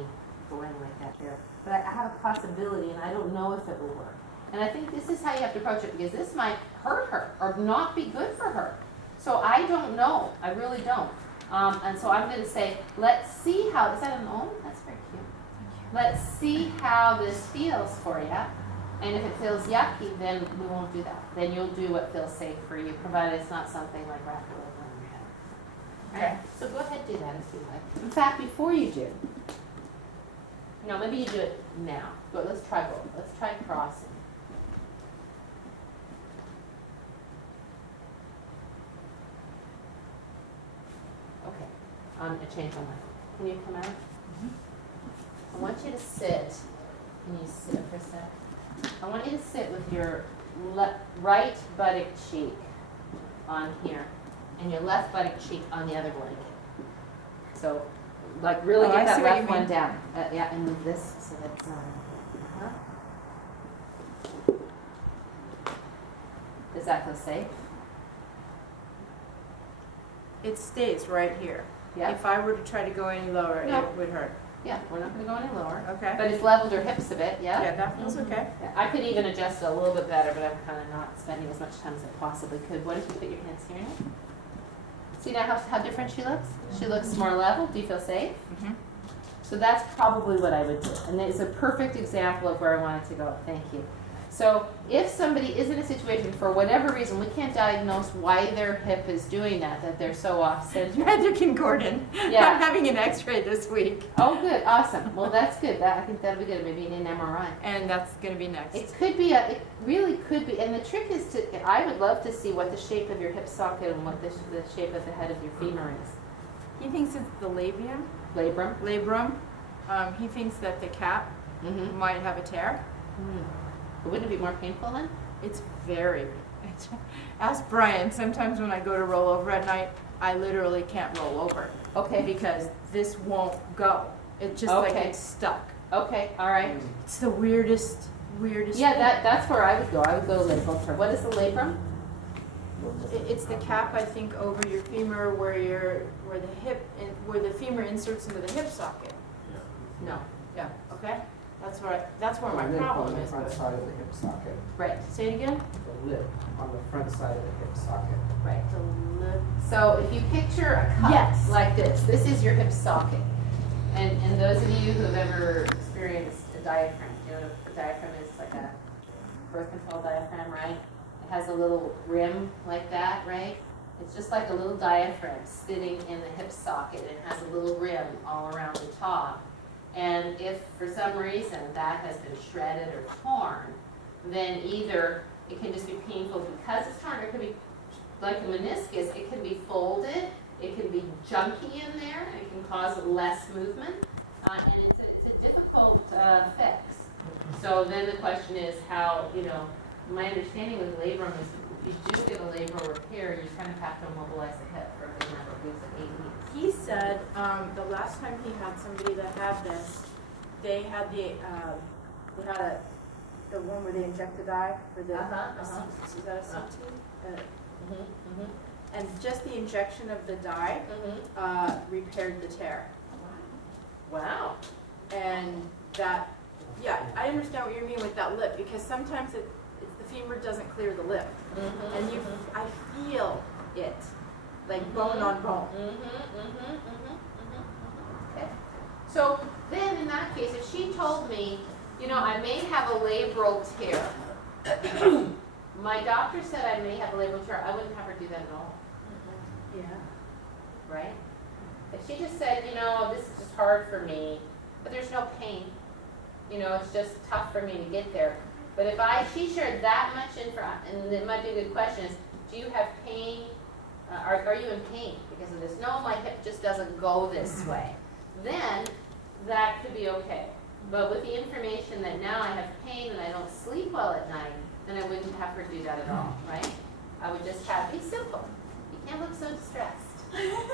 going like that there. But I have a possibility, and I don't know if it will work. And I think this is how you have to approach it, because this might hurt her or not be good for her. So I don't know. I really don't. And so I'm going to say, let's see how, is that an O? That's very cute. Let's see how this feels for you. And if it feels yucky, then we won't do that. Then you'll do what feels safe for you, provided it's not something like wrap it over on your head. Okay. So go ahead and do that if you like. In fact, before you do, maybe you do it now. But let's try both. Let's try crossing. Okay. I changed my mind. Can you come out? I want you to sit. Can you sit for a sec? I want you to sit with your right buttock cheek on here and your left buttock cheek on the other blanket. So, really I get that see what you left one mean. down. Yeah, and move this so that's Does that feel safe? It stays right here. Yeah. If I were to try to go any lower, No. it would hurt. Yeah, we're not going to go any lower. Okay. But it's leveled her hips a bit, yeah? Yeah, that feels okay. Yeah, I could even adjust it a little bit better, but I'm kind of not spending as much time as I possibly could. What if you put your hands here now? See now how different she looks? She looks more level. Do you feel safe? Mhm. So that's probably what I would do. And it's a perfect example of where I wanted to go. Thank you. So if somebody is in a situation for whatever reason, we can't diagnose why their hip is doing that they're so off center. Dr. Gordon. Yeah. I'm having an x-ray this week. Oh, good, awesome. Well, that's good. I think that'll be good. Maybe an MRI. And that's gonna be next. It could be it really could be. And the trick is I would love to see what the shape of your hip socket and what the shape of the head of your femur is. He thinks it's the labium, Labrum. He thinks that the cap Mm-hmm. might have a tear. Wouldn't it be more painful then? It's very. Ask Brian. Sometimes when I go to roll over at night, I literally can't roll over Okay. because this won't go. It's just like Okay. it's stuck. Okay, all right. It's the weirdest Yeah, thing. that's where I would go. I would go to labrum for. What is the labrum? It's the cap, I think, over your femur where where the femur inserts into the hip socket. No. Yeah. Okay. That's where my The lip problem on the is. front But side of the hip socket. Right. say it again. The lip on the front side of the hip socket. Right. So if you picture a cup Yes. like this is your hip socket. And those of you who have ever experienced a diaphragm, you know what a diaphragm is? It's like a birth control diaphragm, right? It has a little rim like that, right? It's just like a little diaphragm sitting in the hip socket. It has a little rim all around the top. And if for some reason that has been shredded or torn, then either it can just be painful because it's torn, or it could be like a meniscus, it can be folded, it can be junky in there, and it can cause less movement, and it's a difficult fix. So then the question is how, my understanding with labrum is if you do get a labral repair, you kind of have to immobilize the hip for a good number of weeks, like 8 weeks. He said the last time he had somebody that had this, they had the one where they inject the dye for the is that a CT? And just the injection of the dye repaired the tear. Wow. And that, yeah, I understand what you mean with that lip because sometimes the femur doesn't clear the lip, and I feel it, like bone on bone. Okay. So then in that case, if she told me, I may have a labral tear, my doctor said I may have a labral tear, I wouldn't have her do that at all, Yeah. right? If she just said, this is just hard for me, but there's no pain, it's just tough for me to get there. But if she shared that much info, and it might be a good question is, do you have pain? Are you in pain because of this? No, my hip just doesn't go this way. Then that could be okay. But with the information that now I have pain and I don't sleep well at night, then I wouldn't have her do that at all, right? I would just be simple. You can't look so distressed.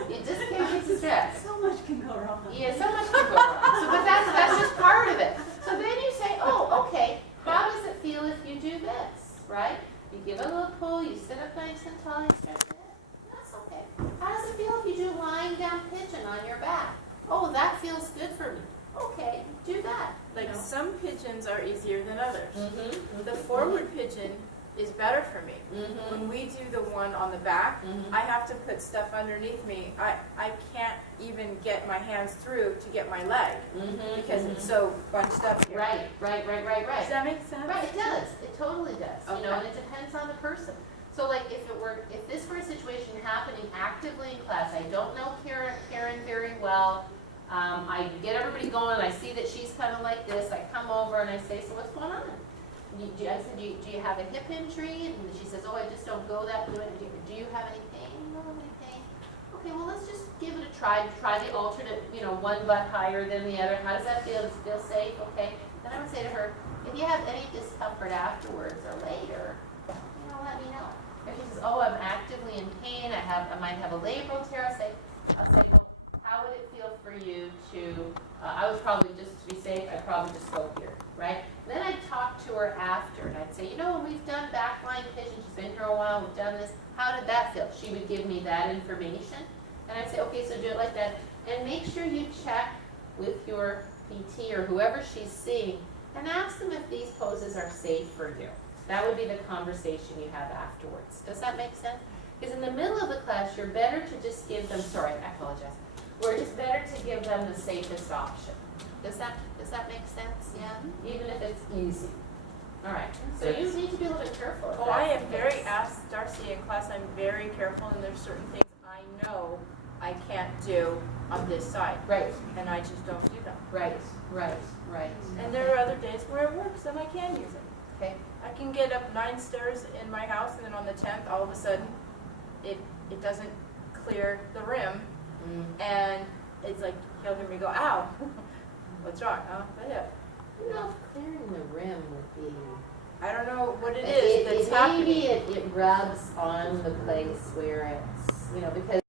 You just can't be distressed. So much can go wrong. Yeah, so much can go wrong. So, but that's just part of it. So then you say, oh, okay, how does it feel if you do this, right? You give it a little pull, you sit up nice and tall, you stretch your head. That's okay. How does it feel if you do lying down pigeon on your back? Oh, that feels good for me. Okay, do that. Like some pigeons are easier than others. Mm-hmm. The forward pigeon is better for me. Mm-hmm. When we do the one on the back, I have to put stuff underneath me. I can't even get my hands through to get my leg because it's so bunched up here. Right. Does that make sense? Right, it does. It totally does. Okay. And it depends on the person. So like if this were a situation happening actively in class, I don't know Karen very well. I get everybody going, I see that she's kind of like this, I come over and I say, so what's going on? I said, do you have a hip injury? And she says, oh, I just don't go that way. Do you have any pain? No, any pain. Okay, well, let's just give it a try. Try the alternate, one butt higher than the other. How does that feel? Does it feel safe? Okay. Then I would say to her, if you have any discomfort afterwards or later, let me know. If she says, oh, I'm actively in pain, I might have a labral tear, I'll say, well, how would it feel for you to, I would probably, just to be safe, I'd probably just go here, right? Then I'd talk to her after, and I'd say, we've done backline pigeon, she's been here a while, we've done this, how did that feel? She would give me that information, and I'd say, okay, so do it like that, and make sure you check with your PT or whoever she's seeing, and ask them if these poses are safe for you. That would be the conversation you have afterwards. Does that make sense? Because in the middle of the class, you're better to just give them, sorry, I apologize. Or it's better to give them the safest option. Does that make sense? Yeah? Even if it's easy. All right, so you need to be a little bit careful. if Oh, I that's am the very, case. asked Darcy in class, I'm very careful, and there's certain things I know I can't do on this side, Right, and I just don't do them. right. And there are other days where it works and I can use it. Okay, I can get up 9 stairs in my house, and then on the 10th, all of a sudden, it doesn't clear the rim, and it's like, he'll hear me go, ow, what's wrong, huh? But yeah, I don't know if clearing the rim would be. I don't know what it is that's Maybe happening. it rubs on the place where it's, because